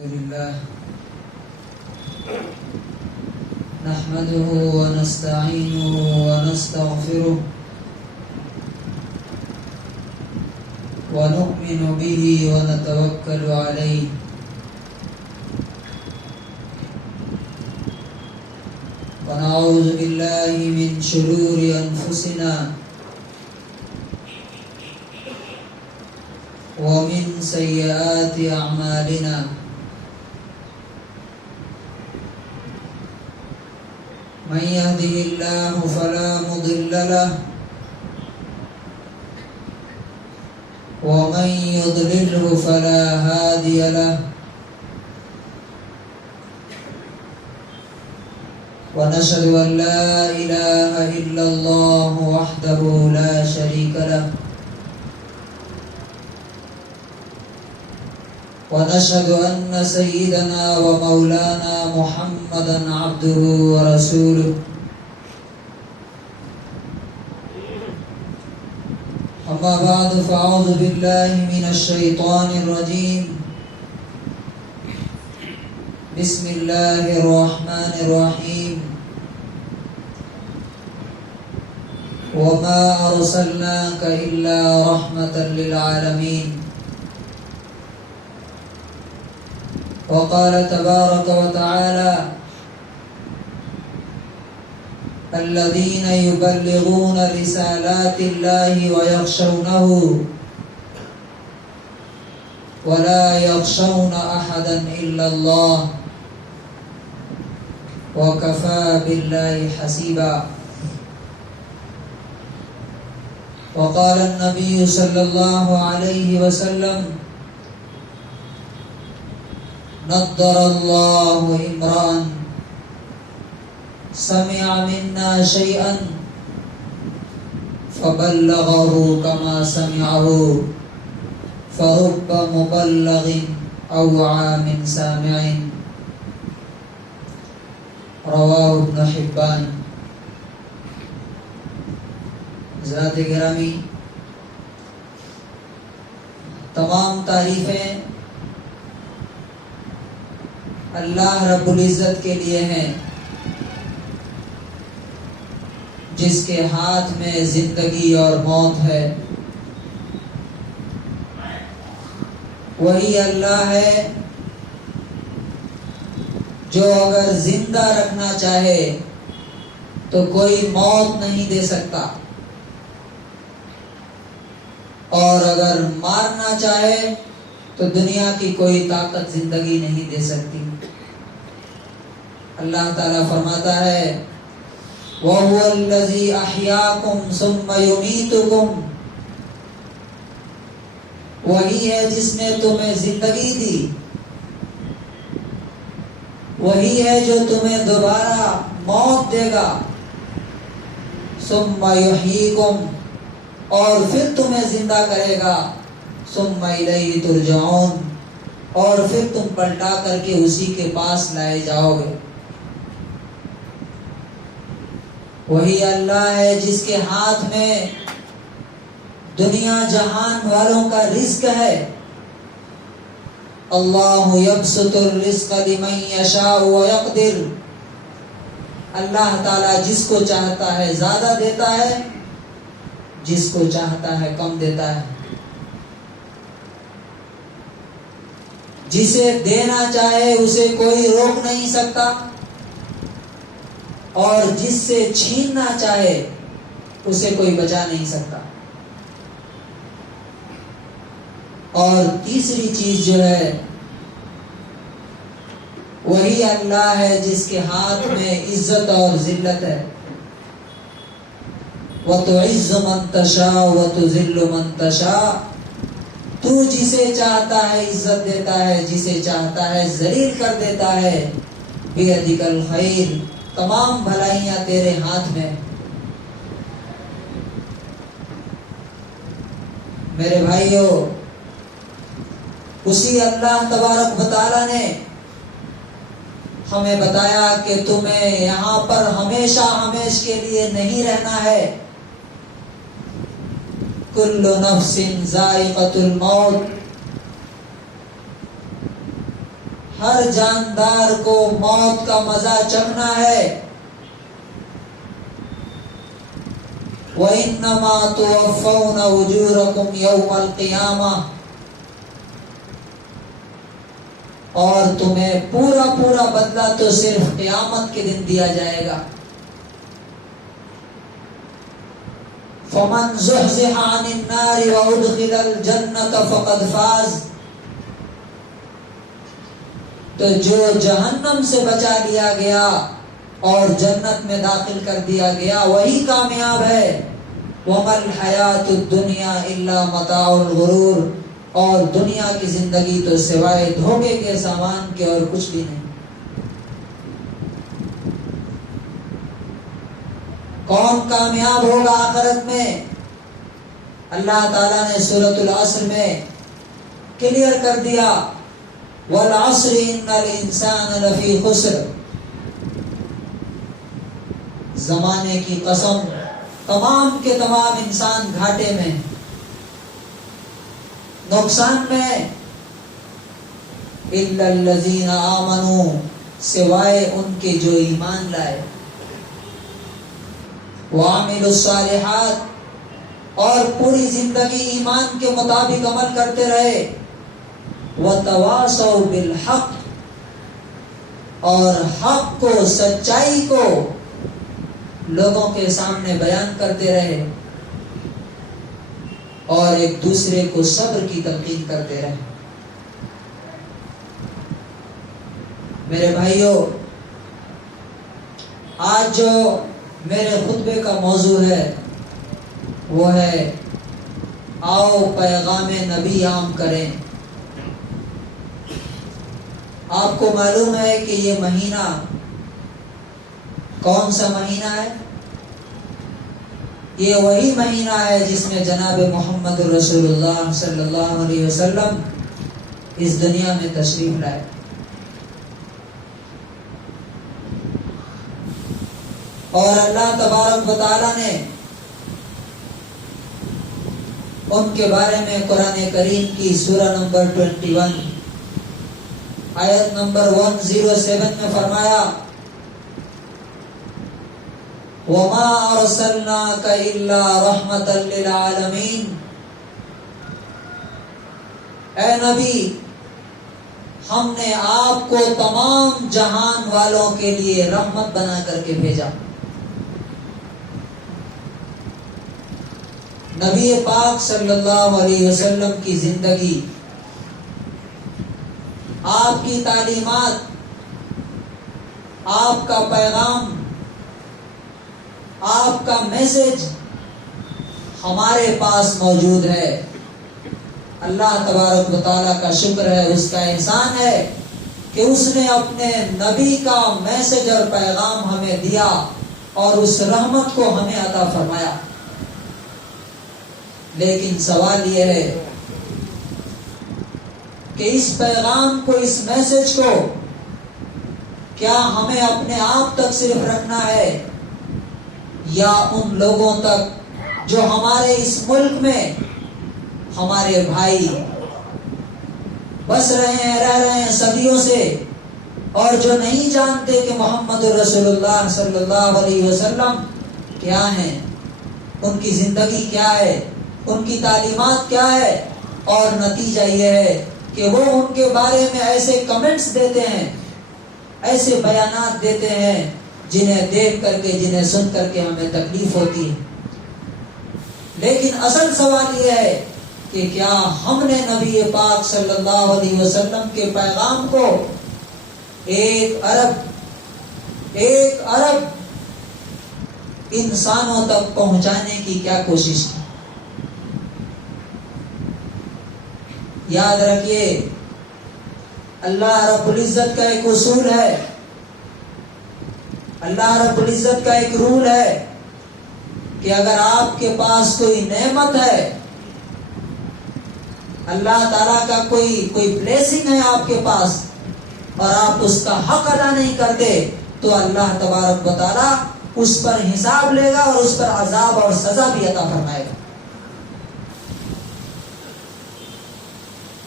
لله نحمده ونستعينه ونستغفره ونؤمن به ونتوكل عليه ونعوذ بالله من شرور أنفسنا ومن سيئات أعمالنا من يهده الله فلا مضل له ومن يضلله فلا هادي له ونشهد أن لا إله إلا الله وحده لا شريك له ونشهد أن سيدنا ومولانا محمدا عبده ورسوله أما بعد فأعوذ بالله من الشيطان الرجيم بسم الله الرحمن الرحيم وما أرسلناك إلا رحمة للعالمين وقال تبارك وتعالى الذين يبلغون رسالات الله ويخشونه ولا يخشون أحدا إلا الله وكفى بالله حسيبا وقال النبي صلى الله عليه وسلم نضر الله امرأ سمع منا شيئا فبلغه كما سمعه فرب مبلغ أوعى من سامع رواه ابن حبان. ذات گرامی، تمام تعریفیں اللہ رب العزت کے لیے ہیں جس کے ہاتھ میں زندگی اور موت ہے. وہی اللہ ہے جو اگر زندہ رکھنا چاہے تو کوئی موت نہیں دے سکتا، اور اگر مارنا چاہے تو دنیا کی کوئی طاقت زندگی نہیں دے سکتی. اللہ تعالیٰ فرماتا ہے وَهُوَ الَّذِي أَحْيَاكُمْ ثُمَّ يُمِيتُكُمْ، وہی ہے جس نے تمہیں زندگی دی، وہی ہے جو تمہیں دوبارہ موت دے گا. ثُمَّ يُحْيِيكُمْ، اور پھر تمہیں زندہ کرے گا. ثُمَّ إِلَيْهِ تُرْجَعُونَ، اور پھر تم پلٹا کر کے اسی کے پاس لائے جاؤ گے. وہی اللہ ہے جس کے ہاتھ میں دنیا جہان والوں کا رزق ہے. اللہ یبسط الرزق لمن یشاء ویقدر، اللہ تعالیٰ جس کو چاہتا ہے زیادہ دیتا ہے، جس کو چاہتا ہے کم دیتا ہے. جسے دینا چاہے اسے کوئی روک نہیں سکتا، اور جس سے چھیننا چاہے اسے کوئی بچا نہیں سکتا. اور تیسری چیز جو ہے وہی اللہ ہے جس کے ہاتھ میں عزت اور ذلت ہے. وَتُعِزُّ مَن تَشَاءُ وَتُذِلُّ مَن تَشَاءُ، تو جسے چاہتا ہے عزت دیتا ہے، جسے چاہتا ہے ذلیل کر دیتا ہے. بِيَدِكَ الْخَيْرُ، تمام بھلائیاں تیرے ہاتھ میں. میرے بھائیو، اسی اللہ تبارک و تعالیٰ نے ہمیں بتایا کہ تمہیں یہاں پر ہمیشہ ہمیش کے لیے نہیں رہنا ہے. کل نفس ذائقۃ الموت، ہر جاندار کو موت کا مزہ چکھنا ہے. وَإِنَّمَا تُوَفَّوْنَ أُجُورَكُمْ يَوْمَ الْقِيَامَةِ، اور تمہیں پورا پورا بدلہ تو صرف قیامت کے دن دیا جائے گا. فَمَنْ زُحْزِحَ عَنِ النَّارِ وَأُدْخِلَ الْجَنَّةَ فَقَدْ فَازَ، تو جو جہنم سے بچا لیا گیا اور جنت میں داخل کر دیا گیا وہی کامیاب ہے. وَمَا الْحَيَاةُ الدُّنْيَا إِلَّا مَتَاعُ الْغُرُورِ، اور دنیا کی زندگی تو سوائے دھوکے کے سامان کے اور کچھ بھی نہیں. کون کامیاب ہوگا آخرت میں؟ اللہ تعالیٰ نے سورۃ العصر میں کلیئر کر دیا، وَالْعَصْرِ إِنَّ الْإِنسَانَ لَفِي خُسْرٍ. زمانے کی قسم، تمام کے تمام انسان گھاٹے میں، نقصان میں. إِلَّا الَّذِينَ آمَنُوا، سوائے ان کے جو ایمان لائے. وَعَمِلُوا الصَّالِحَاتِ، اور پوری زندگی ایمان کے مطابق عمل کرتے رہے. وَتَوَاصَوْا بِالْحَقِّ، اور حق کو، سچائی کو لوگوں کے سامنے بیان کرتے رہے اور ایک دوسرے کو صبر کی تلقین کرتے رہے. میرے بھائیوں، آج جو میرے خطبے کا موضوع ہے وہ ہے آؤ پیغام نبی عام کریں. آپ کو معلوم ہے کہ یہ مہینہ کون سا مہینہ ہے؟ یہ وہی مہینہ ہے جس میں جناب محمد رسول اللہ صلی اللہ علیہ وسلم اس دنیا میں تشریف لائے. اور اللہ تبارک و تعالیٰ نے ان کے بارے میں قرآن کریم کی سورہ نمبر 21 آیت نمبر 107 میں فرمایا، وَمَا أَرْسَلْنَاكَ إِلَّا رَحْمَةً لِّلْعَالَمِينَ. اے نبی، ہم نے آپ کو تمام جہان والوں کے لیے رحمت بنا کر کے بھیجا. نبی پاک صلی اللہ علیہ وسلم کی زندگی، آپ کی تعلیمات، آپ کا پیغام، آپ کا میسج ہمارے پاس موجود ہے. اللہ تبارک و تعالیٰ کا شکر ہے، اس کا احسان ہے کہ اس نے اپنے نبی کا میسج اور پیغام ہمیں دیا اور اس رحمت کو ہمیں عطا فرمایا. لیکن سوال یہ ہے کہ اس پیغام کو، اس میسج کو کیا ہمیں اپنے آپ تک صرف رکھنا ہے یا ان لوگوں تک جو ہمارے اس ملک میں ہمارے بھائی بس رہے ہیں، رہ رہے ہیں صدیوں سے، اور جو نہیں جانتے کہ محمد رسول اللہ صلی اللہ علیہ وسلم کیا ہیں، ان کی زندگی کیا ہے، ان کی تعلیمات کیا ہے. اور نتیجہ یہ ہے کہ وہ ان کے بارے میں ایسے کمنٹس دیتے ہیں، ایسے بیانات دیتے ہیں جنہیں دیکھ کر کے، جنہیں سن کر کے ہمیں تکلیف ہوتی ہے. لیکن اصل سوال یہ ہے کہ کیا ہم نے نبی پاک صلی اللہ علیہ وسلم کے پیغام کو ایک ارب انسانوں تک پہنچانے کی کیا کوشش کی؟ یاد رکھیے، اللہ رب العزت کا ایک اصول ہے، اللہ رب العزت کا ایک رول ہے کہ اگر آپ کے پاس کوئی نعمت ہے، اللہ تعالیٰ کا کوئی بلیسنگ ہے آپ کے پاس، اور آپ اس کا حق ادا نہیں کرتے، تو اللہ تبارک و تعالیٰ اس پر حساب لے گا اور اس پر عذاب اور سزا بھی عطا فرمائے گا.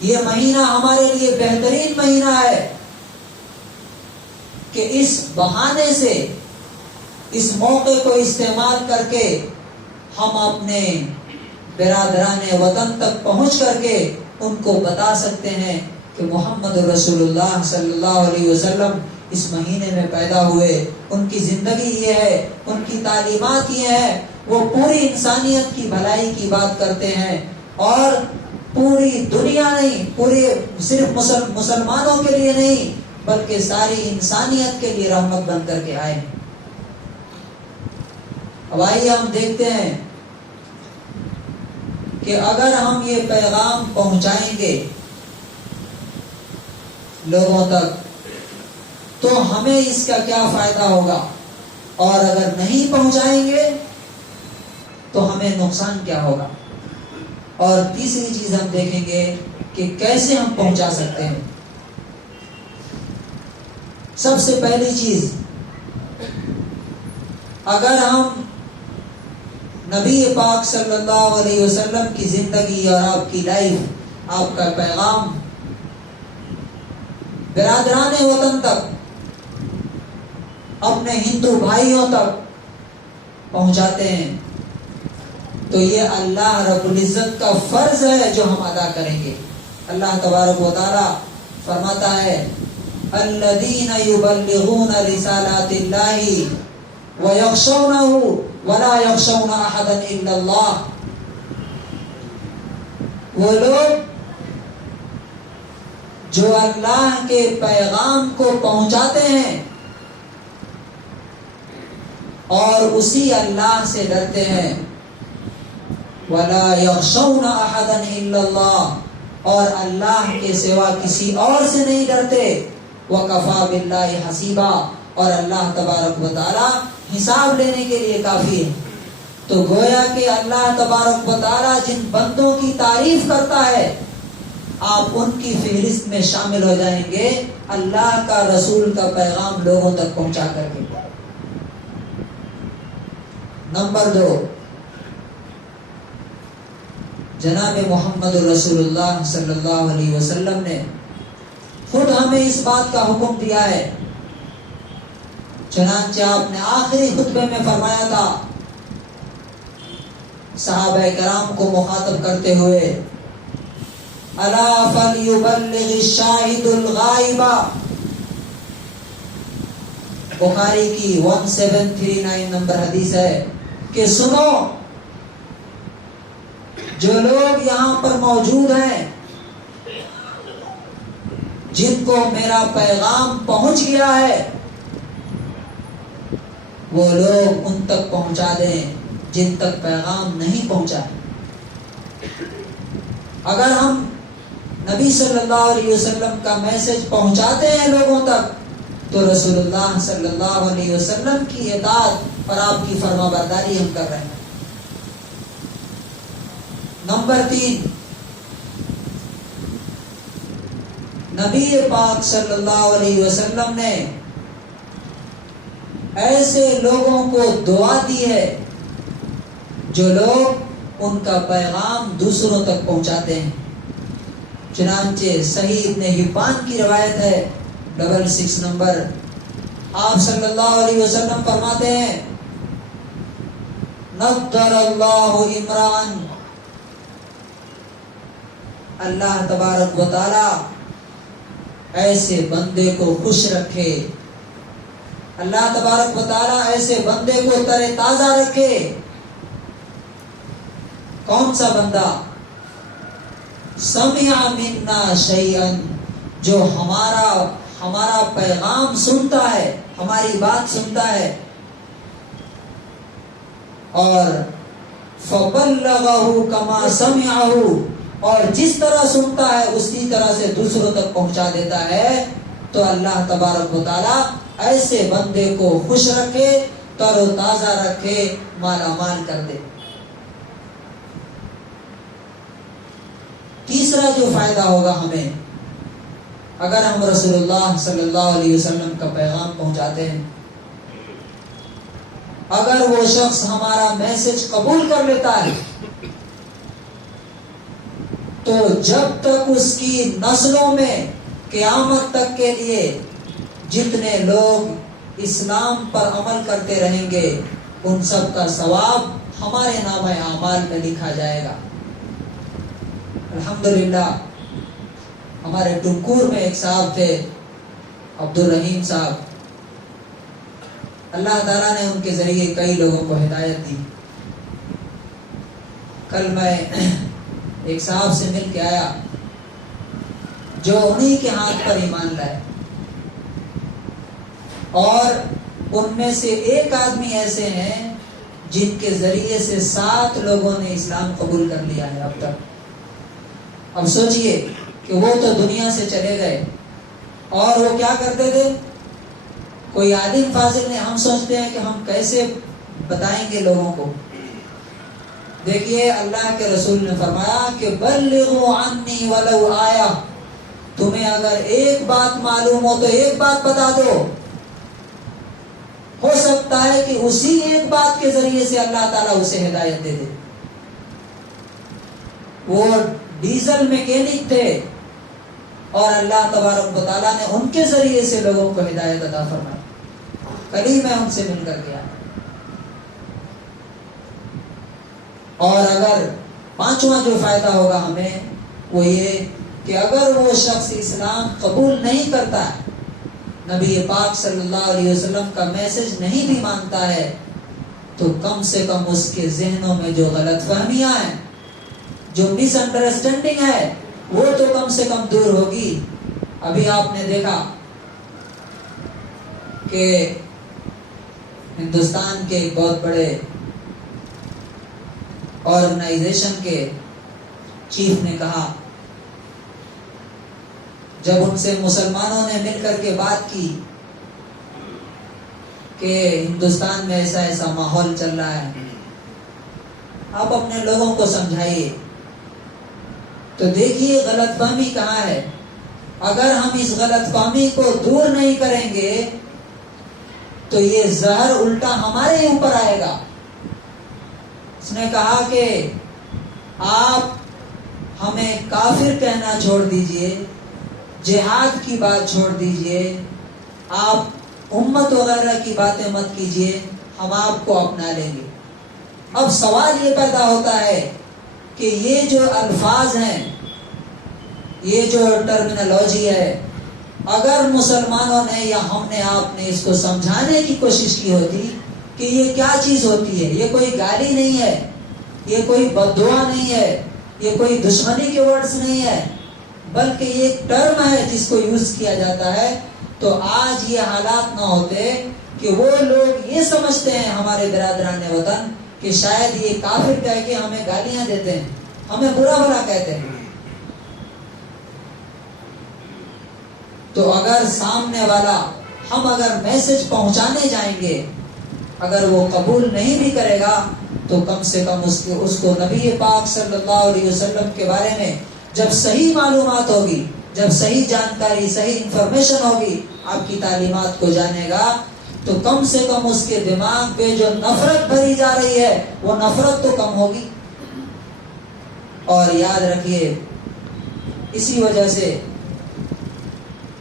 یہ مہینہ ہمارے لیے بہترین مہینہ ہے کہ اس بہانے سے، اس موقع کو استعمال کر کے ہم اپنے برادران وطن تک پہنچ کر کے ان کو بتا سکتے ہیں کہ محمد رسول اللہ صلی اللہ علیہ وسلم اس مہینے میں پیدا ہوئے، ان کی زندگی یہ ہے، ان کی تعلیمات یہ ہے، وہ پوری انسانیت کی بھلائی کی بات کرتے ہیں، اور پوری دنیا نہیں، پورے صرف مسلمانوں کے لیے نہیں بلکہ ساری انسانیت کے لیے رحمت بن کر کے آئے۔ اب آئیے ہم دیکھتے ہیں کہ اگر ہم یہ پیغام پہنچائیں گے لوگوں تک تو ہمیں اس کا کیا فائدہ ہوگا، اور اگر نہیں پہنچائیں گے تو ہمیں نقصان کیا ہوگا۔ اور تیسری چیز ہم دیکھیں گے کہ کیسے ہم پہنچا سکتے ہیں۔ سب سے پہلی چیز، اگر ہم نبی پاک صلی اللہ علیہ وسلم کی زندگی اور آپ کی لائف، آپ کا پیغام برادران وطن تک، اپنے ہندو بھائیوں تک پہنچاتے ہیں تو یہ اللہ رب العزت کا فرض ہے جو ہم ادا کریں گے۔ اللہ تبارک و تعالی فرماتا ہے الذین یبلغون رسالات اللہ ویخشونہ ولا یخشون احدا الا اللہ، وہ لوگ جو اللہ کے پیغام کو پہنچاتے ہیں اور اسی اللہ سے ڈرتے ہیں، ولا یخشون احدا الا اللہ، اور اللہ کے سوا کسی اور سے نہیں ڈرتے، وکفی باللہ حسیبا، اور اللہ تبارک و تعالی حساب لینے کے لیے کافی ہے۔ تو گویا کہ اللہ تبارک و تعالی جن بندوں کی تعریف کرتا ہے آپ ان کی فہرست میں شامل ہو جائیں گے، اللہ کا رسول کا پیغام لوگوں تک پہنچا کر کے۔ نمبر 2، جناب محمد رسول اللہ صلی اللہ علیہ وسلم نے خود ہمیں اس بات کا حکم دیا ہے، چنانچہ آپ نے آخری خطبے میں فرمایا تھا صحابہ کرام کو مخاطب کرتے ہوئے، الا فلیبلغ الشاہد الغائب، بخاری کی 1739 نمبر حدیث ہے کہ سنو، جو لوگ یہاں پر موجود ہیں جن کو میرا پیغام پہنچ گیا ہے وہ لوگ ان تک پہنچا دیں جن تک پیغام نہیں پہنچا۔ اگر ہم نبی صلی اللہ علیہ وسلم کا میسج پہنچاتے ہیں لوگوں تک تو رسول اللہ صلی اللہ علیہ وسلم کی اطاعت اور آپ کی فرما برداری ہم کر رہے ہیں۔ نمبر 3، نبی پاک صلی اللہ علیہ وسلم نے ایسے لوگوں کو دعا دی ہے جو لوگ ان کا پیغام دوسروں تک پہنچاتے ہیں۔ چنانچہ صحیح ابن حبان کی روایت ہے 66 نمبر، آپ صلی اللہ علیہ وسلم فرماتے ہیں نضر اللہ عمران، اللہ تبارک و تعالی ایسے بندے کو خوش رکھے، اللہ تبارک و تعالی ایسے بندے کو تر تازہ رکھے۔ کون سا بندہ؟ سمع منا شیئا، جو ہمارا پیغام سنتا ہے، ہماری بات سنتا ہے، اور فبلغہ کما سمعہ، اور جس طرح سنتا ہے اسی طرح سے دوسروں تک پہنچا دیتا ہے، تو اللہ تبارک و تعالی ایسے بندے کو خوش رکھے، تر و تازہ رکھے، مالا مال کر دے۔ تیسرا جو فائدہ ہوگا ہمیں اگر ہم رسول اللہ صلی اللہ علیہ وسلم کا پیغام پہنچاتے ہیں، اگر وہ شخص ہمارا میسج قبول کر لیتا ہے تو جب تک اس کی نسلوں میں قیامت تک کے لیے جتنے لوگ اسلام پر عمل کرتے رہیں گے ان سب کا ثواب ہمارے نامہ اعمال میں لکھا جائے گا۔ الحمدللہ ہمارے ٹنکور میں ایک صاحب تھے، عبد الرحیم صاحب، اللہ تعالیٰ نے ان کے ذریعے کئی لوگوں کو ہدایت دی۔ کل میں ایک صاحب سے مل کے آیا جو انہی کے ہاتھ پر ایمان لائے، اور ان میں سے ایک آدمی ایسے ہیں جن کے ذریعے سے 7 لوگوں نے اسلام قبول کر لیا ہے اب تک۔ اب سوچئے کہ وہ تو دنیا سے چلے گئے، اور وہ کیا کرتے تھے؟ کوئی عالم فاضل نے، ہم سوچتے ہیں کہ ہم کیسے بتائیں گے لوگوں کو۔ دیکھیے اللہ کے رسول نے فرمایا کہ بلغوا عنی ولو آیا، تمہیں اگر ایک بات معلوم ہو تو ایک بات بتا دو، ہو سکتا ہے کہ اسی ایک بات کے ذریعے سے اللہ تعالیٰ اسے ہدایت دے دے۔ وہ ڈیزل میکینک تھے اور اللہ تبارک و تعالیٰ نے ان کے ذریعے سے لوگوں کو ہدایت عطا فرمائی۔ کل ہی میں ان سے مل کر گیا۔ اور اگر 5واں جو فائدہ ہوگا ہمیں وہ یہ کہ اگر وہ شخص اسلام قبول نہیں کرتا ہے، نبی پاک صلی اللہ علیہ وسلم کا میسج نہیں بھی مانتا ہے، تو کم سے کم اس کے ذہنوں میں جو غلط فہمیاں ہیں، جو مس انڈرسٹینڈنگ ہے، وہ تو کم سے کم دور ہوگی۔ ابھی آپ نے دیکھا کہ ہندوستان کے ایک بہت بڑے آرگنائزیشن کے چیف نے کہا، جب ان سے مسلمانوں نے مل کر کے بات کی کہ ہندوستان میں ایسا ایسا ماحول چل رہا ہے، آپ اپنے لوگوں کو سمجھائیے، تو دیکھیے غلط فہمی کہاں ہے۔ اگر ہم اس غلط فہمی کو دور نہیں کریں گے تو یہ زہر الٹا ہمارے اوپر آئے گا۔ اس نے کہا کہ آپ ہمیں کافر کہنا چھوڑ دیجئے، جہاد کی بات چھوڑ دیجئے، آپ امت وغیرہ کی باتیں مت کیجئے، ہم آپ کو اپنا لیں گے۔ اب سوال یہ پیدا ہوتا ہے کہ یہ جو الفاظ ہیں، یہ جو ٹرمینالوجی ہے، اگر مسلمانوں نے یا ہم نے آپ نے اس کو سمجھانے کی کوشش کی ہوتی کہ یہ کیا چیز ہوتی ہے، یہ کوئی گالی نہیں ہے، یہ کوئی بد دعا نہیں ہے، یہ کوئی دشمنی کے ورڈز نہیں ہے، بلکہ یہ ایک ٹرم ہے جس کو یوز کیا جاتا ہے، تو آج یہ حالات نہ ہوتے کہ وہ لوگ یہ سمجھتے ہیں ہمارے برادران وطن کہ شاید یہ کافر کہہ کے ہمیں گالیاں دیتے ہیں، ہمیں برا بھلا کہتے ہیں۔ تو اگر سامنے والا، ہم اگر میسج پہنچانے جائیں گے، اگر وہ قبول نہیں بھی کرے گا تو کم سے کم اس کو نبی پاک صلی اللہ علیہ وسلم کے بارے میں جب صحیح معلومات ہوگی، جب صحیح جانکاری، صحیح انفارمیشن ہوگی، آپ کی تعلیمات کو جانے گا، تو کم سے کم اس کے دماغ پہ جو نفرت بھری جا رہی ہے وہ نفرت تو کم ہوگی۔ اور یاد رکھیے، اسی وجہ سے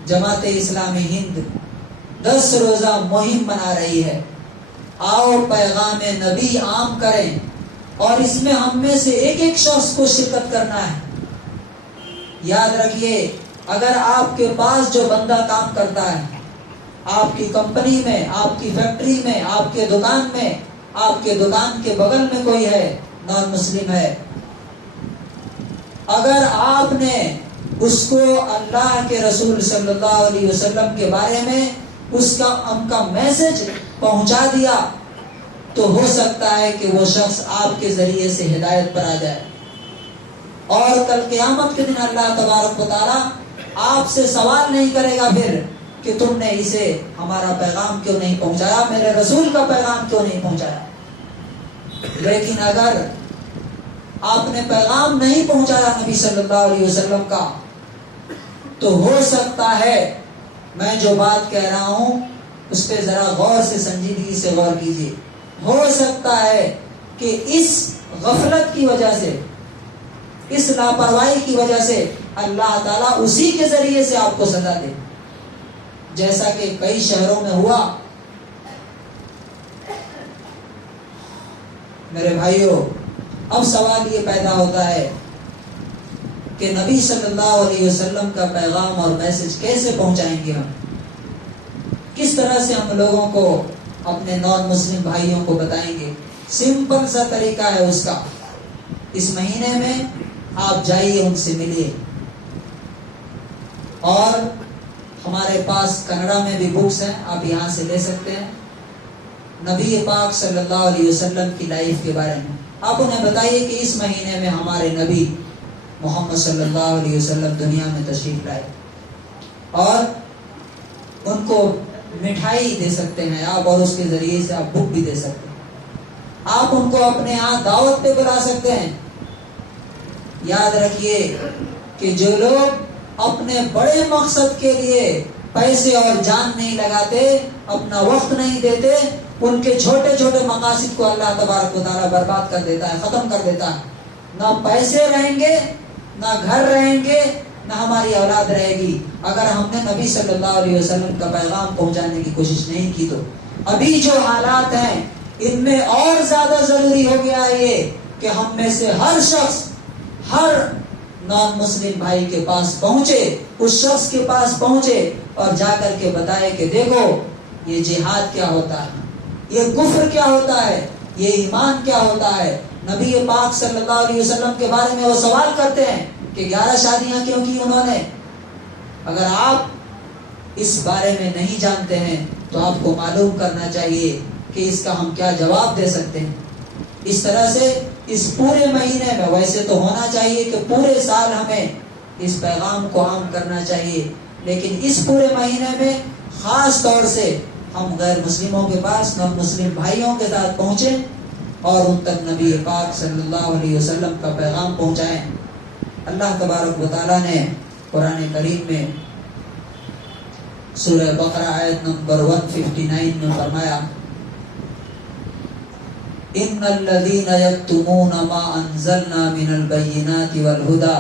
جماعت اسلامی ہند 10 روزہ مہم بنا رہی ہے، آؤ پیغام نبی عام کریں، اور اس میں ہم میں سے ایک ایک شخص کو شرکت کرنا ہے۔ یاد رکھیے، اگر آپ کے پاس جو بندہ کام کرتا ہے، آپ کی کمپنی میں، آپ کی فیکٹری میں، آپ کے دکان میں، آپ کے دکان کے بغل میں کوئی ہے نان مسلم ہے، اگر آپ نے اس کو اللہ کے رسول صلی اللہ علیہ وسلم کے بارے میں ان کا میسج پہنچا دیا، تو ہو سکتا ہے کہ وہ شخص آپ کے ذریعے سے ہدایت پر آ جائے، اور کل قیامت کے دن اللہ تبارک و تعالیٰ آپ سے سوال نہیں کرے گا پھر کہ تم نے اسے ہمارا پیغام کیوں نہیں پہنچایا، میرے رسول کا پیغام کیوں نہیں پہنچایا۔ لیکن اگر آپ نے پیغام نہیں پہنچایا نبی صلی اللہ علیہ وسلم کا، تو ہو سکتا ہے، میں جو بات کہہ رہا ہوں اس پہ ذرا غور سے، سنجیدگی سے غور کیجیے، ہو سکتا ہے کہ اس غفلت کی وجہ سے، اس لاپرواہی کی وجہ سے اللہ تعالیٰ اسی کے ذریعے سے آپ کو سزا دے۔ جیسا کہ کئی شہروں میں ہوا۔ میرے بھائیوں، اب سوال یہ پیدا ہوتا ہے کہ نبی صلی اللہ علیہ وسلم کا پیغام اور میسج کیسے پہنچائیں گے ہم؟ کس طرح سے ہم لوگوں کو، اپنے نان مسلم بھائیوں کو بتائیں گے؟ سمپل سا طریقہ ہے اس کا، اس مہینے میں آپ جائیے، ان سے ملیے، اور ہمارے پاس کنڑا میں بھی بکس ہیں، آپ یہاں سے لے سکتے ہیں، نبی پاک صلی اللہ علیہ وسلم کی لائف کے بارے میں آپ انہیں بتائیے کہ اس مہینے میں ہمارے نبی محمد صلی اللہ علیہ وسلم دنیا میں تشریف لائے، اور ان کو مٹھائی دے سکتے ہیں آپ، اور اس کے ذریعے سے آپ بک بھی دے سکتے ہیں، آپ ان کو اپنے ہاں دعوت پہ بلا سکتے ہیں۔ یاد رکھیے کہ جو لوگ اپنے بڑے مقصد کے لیے پیسے اور جان نہیں لگاتے، اپنا وقت نہیں دیتے، ان کے چھوٹے چھوٹے مقاصد کو اللہ تبارک و تعالیٰ برباد کر دیتا ہے، ختم کر دیتا ہے۔ نہ پیسے رہیں گے، نہ گھر رہیں گے، نہ ہماری اولاد رہے گی، اگر ہم نے نبی صلی اللہ علیہ وسلم کا پیغام پہنچانے کی کوشش نہیں کی تو۔ ابھی جو حالات ہیں ان میں اور زیادہ ضروری ہو گیا ہے یہ کہ ہم میں سے ہر شخص، ہر نان مسلم بھائی کے پاس پہنچے، اس شخص کے پاس پہنچے اور جا کر کے بتائے کہ دیکھو یہ جہاد کیا ہوتا ہے، یہ کفر کیا ہوتا ہے، یہ ایمان کیا ہوتا ہے۔ نبی پاک صلی اللہ علیہ وسلم کے بارے میں وہ سوال کرتے ہیں کہ 11 شادیاں کیوں کی انہوں نے؟ اگر آپ اس بارے میں نہیں جانتے ہیں تو آپ کو معلوم کرنا چاہیے کہ اس کا ہم کیا جواب دے سکتے ہیں۔ اس طرح سے اس پورے مہینے میں، ویسے تو ہونا چاہیے کہ پورے سال ہمیں اس پیغام کو عام کرنا چاہیے، لیکن اس پورے مہینے میں خاص طور سے ہم غیر مسلموں کے پاس، نان مسلم بھائیوں کے ساتھ پہنچیں اور ان تک نبی پاک صلی اللہ علیہ وسلم کا پیغام پہنچائیں۔ اللہ تبارک و تعالیٰ نے قرآن کریم میں سورہ بقرہ آیت نمبر 159 میں فرمایا، ان الذین یکتمون ما انزلنا من البینات والہدی،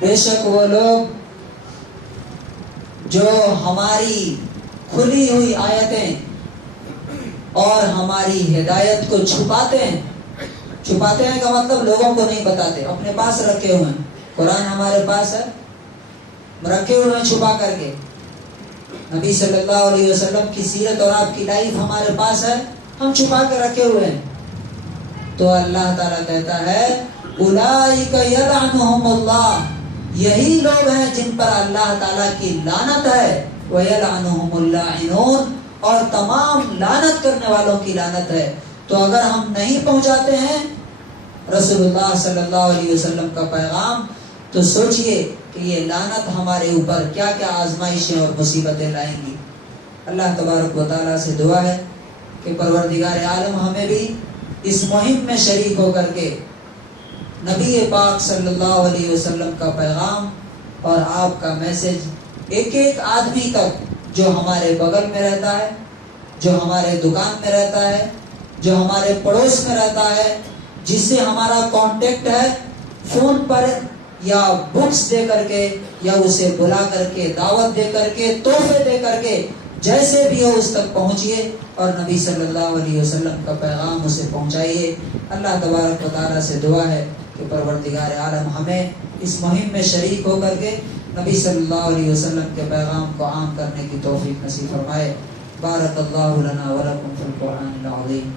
بے شک وہ لوگ جو ہماری کھلی ہوئی آیتیں اور ہماری ہدایت کو چھپاتے ہیں۔ چھپاتے ہیں کا مطلب لوگوں کو نہیں بتاتے، اپنے پاس رکھے ہوئے ہیں۔ قرآن ہمارے پاس ہے، رکھے ہوئے ہیں چھپا کر کے۔ نبی صلی اللہ علیہ وسلم کی سیرت اور آپ کی لائف ہمارے پاس ہے، ہم چھپا کے رکھے ہوئے ہیں۔ تو اللہ تعالیٰ کہتا ہے اولئک یلعنہم اللہ، یہی لوگ ہیں جن پر اللہ تعالیٰ کی لعنت ہے، وَيَلْعَنُهُمُ اللَّاعِنُونَ، اور تمام لعنت کرنے والوں کی لعنت ہے۔ تو اگر ہم نہیں پہنچاتے ہیں رسول اللہ صلی اللہ علیہ وسلم کا پیغام، تو سوچئے کہ یہ لعنت ہمارے اوپر کیا کیا آزمائشیں اور مصیبتیں لائیں گی۔ اللہ تبارک و تعالیٰ سے دعا ہے کہ پروردگار عالم ہمیں بھی اس مہم میں شریک ہو کر کے نبی پاک صلی اللہ علیہ وسلم کا پیغام اور آپ کا میسج ایک ایک آدمی تک، جو ہمارے بغل میں رہتا ہے، جو ہمارے دکان میں رہتا ہے، جو ہمارے پڑوس میں رہتا ہے، جس سے ہمارا کانٹیکٹ ہے، فون پر یا بکس دے کر کے، یا اسے بلا کر کے، دعوت دے کر کے، تحفے دے کر کے، جیسے بھی ہو اس تک پہنچیے اور نبی صلی اللہ علیہ وسلم کا پیغام اسے پہنچائیے۔ اللہ تبارک و تعالیٰ سے دعا ہے کہ پروردگار عالم ہمیں اس مہم میں شریک ہو کر کے نبی صلی اللہ علیہ وسلم کے پیغام کو عام کرنے کی توفیق نصیب فرمائے۔ بارک اللہ لنا ولکم فی القرآن العظیم۔